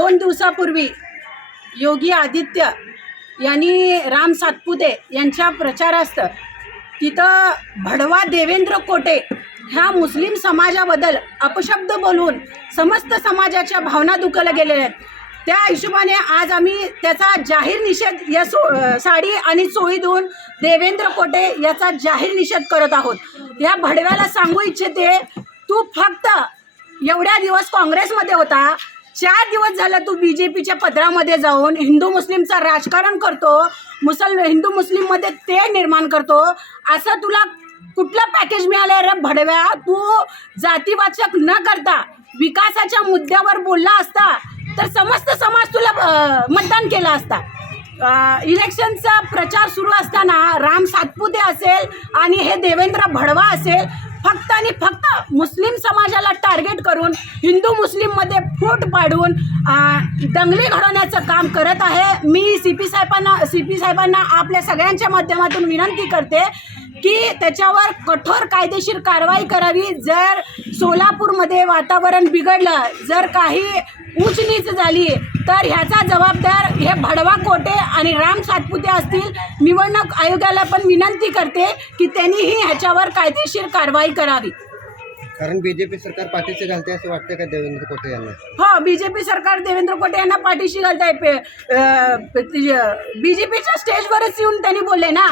दोन दिवसापूर्वी योगी आदित्य यांनी राम सातपुते यांच्या प्रचारास्त तिथं भडवा देवेंद्र कोटे ह्या मुस्लिम समाजाबद्दल अपशब्द बोलून समस्त समाजाच्या भावना दुखल्या गेलेल्या आहेत त्या हिशोबाने आज आम्ही त्याचा जाहीर निषेध या सो साडी आणि चोळी देऊन देवेंद्र कोटे याचा जाहीर निषेध करत आहोत या भडव्याला सांगू इच्छिते तू फक्त एवढ्या दिवस काँग्रेसमध्ये होता चार दिवस झाला तू बी जे पीच्या पदरामध्ये जाऊन हिंदू मुस्लिमचं राजकारण करतो मुसल हिंदू मुस्लिममध्ये ते निर्माण करतो असं तुला कुठलं पॅकेज मिळालं रे भडव्या तू जातीवाचक न करता विकासाच्या मुद्द्यावर बोलला असता तर समस्त समाज तुला मतदान केला असता इलेक्शनचा प्रचार सुरू असताना राम सातपुते असेल आणि हे देवेंद्र भडवा असेल फक्त आणि फक्त मुस्लिम समाजाला टार्गेट करून हिंदू मुस्लिममध्ये फूट पाडून दंगली घडवण्याचं काम करत आहे मी सी पी साहेबांना सी पी साहेबांना आपल्या सगळ्यांच्या माध्यमातून विनंती करते की त्याच्यावर कठोर कायदेशीर कारवाई करावी जर सोलापूरमध्ये वातावरण बिघडलं जर काही नीच झाली तर ह्याचा जबाबदार हे भडवा कोटे आणि राम सातपुते असतील निवडणूक आयोगाला पण विनंती करते की त्यांनीही ह्याच्यावर कायदेशीर कारवाई करावी कारण बीजेपी सरकार पाठीशी घालते असं वाटतं का देवेंद्र कोटे यांना हो बीजेपी सरकार देवेंद्र कोटे यांना पाठीशी घालताय आहे बीजेपीच्या स्टेजवरच येऊन त्यांनी बोलले ना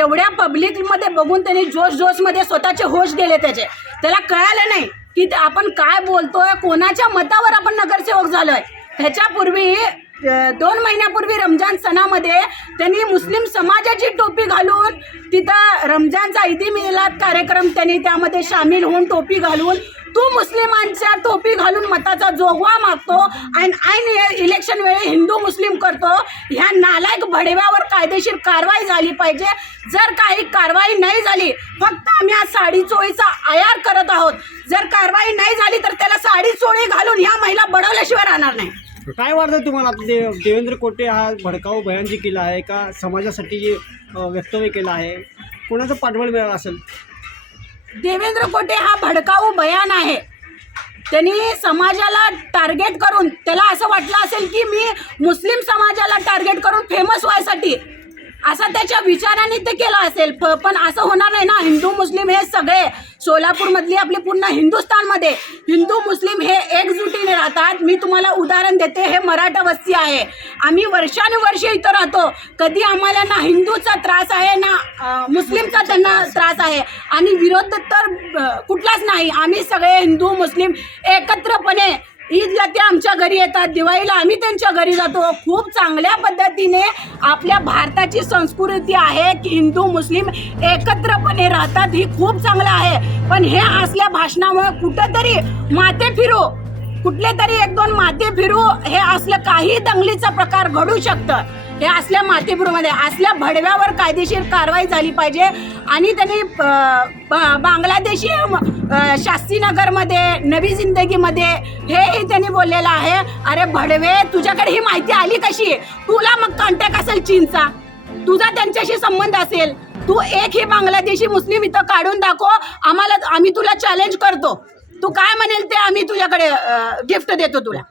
एवढ्या पब्लिकमध्ये बघून त्यांनी जोश जोशमध्ये स्वतःचे होश गेले त्याचे त्याला कळालं नाही की आपण काय बोलतोय कोणाच्या मतावर आपण नगरसेवक झालोय ह्याच्यापूर्वी दोन महिन्यापूर्वी रमजान सणामध्ये त्यांनी मुस्लिम समाजाची टोपी घालून तिथं रमजानचा इदी मिलाद कार्यक्रम त्यांनी त्यामध्ये सामील होऊन टोपी घालून तू मुस्लिमांच्या टोपी घालून मताचा जोगवा मागतो आणि ऐन इलेक्शन वेळी हिंदू मुस्लिम करतो ह्या नालायक भडव्यावर कायदेशीर कारवाई झाली पाहिजे जर काही कारवाई नाही झाली फक्त आम्ही या साडी चोळीचा आयार करत आहोत जर कारवाई नाही झाली तर त्याला साडी चोळी घालून ह्या महिला बडवल्याशिवाय राहणार नाही काय वाटतं तुम्हाला दे देवेंद्र कोटे हा भडकाऊ बयान जे केला आहे का समाजासाठी जे वक्तव्य केलं आहे कोणाचं पाठबळ मिळालं असेल देवेंद्र कोटे हा भडकाऊ बयान आहे त्यांनी समाजाला टार्गेट करून त्याला असं वाटलं असेल की मी मुस्लिम समाजाला टार्गेट करून फेमस व्हायसाठी असा त्याच्या विचारांनी ते केला असेल पण असं होणार नाही ना हिंदू मुस्लिम हे सगळे सोलापूरमधली आपली पूर्ण हिंदुस्थानमध्ये हिंदू मुस्लिम हे एकजुटीने राहतात मी तुम्हाला उदाहरण देते हे मराठा वस्ती आहे आम्ही वर्षानुवर्षे इथं राहतो कधी आम्हाला ना हिंदूचा त्रास आहे ना मुस्लिमचा त्यांना त्रास आहे आणि विरोध तर कुठलाच नाही आम्ही सगळे हिंदू मुस्लिम एकत्रपणे ईदला ते आमच्या घरी येतात दिवाळीला आम्ही त्यांच्या घरी जातो खूप चांगल्या पद्धतीने आपल्या भारताची संस्कृती आहे की हिंदू मुस्लिम एकत्रपणे राहतात ही खूप चांगलं आहे पण हे असल्या भाषणामुळे कुठंतरी माते फिरू कुठले तरी एक दोन माते फिरू हे असलं काही दंगलीचा प्रकार घडू शकतं हे असल्या मध्ये असल्या भडव्यावर कायदेशीर कारवाई झाली पाहिजे आणि त्यांनी बांगलादेशी शास्त्रीनगरमध्ये नवी जिंदगीमध्ये हेही त्यांनी बोललेलं आहे अरे भडवे तुझ्याकडे ही माहिती आली कशी तुला मग कॉन्टॅक्ट असेल चीनचा तुझा त्यांच्याशी संबंध असेल तू एक ही बांगलादेशी मुस्लिम इथं काढून दाखव आम्हाला आम्ही तुला चॅलेंज करतो तू काय म्हणेल ते आम्ही तुझ्याकडे गिफ्ट देतो तुला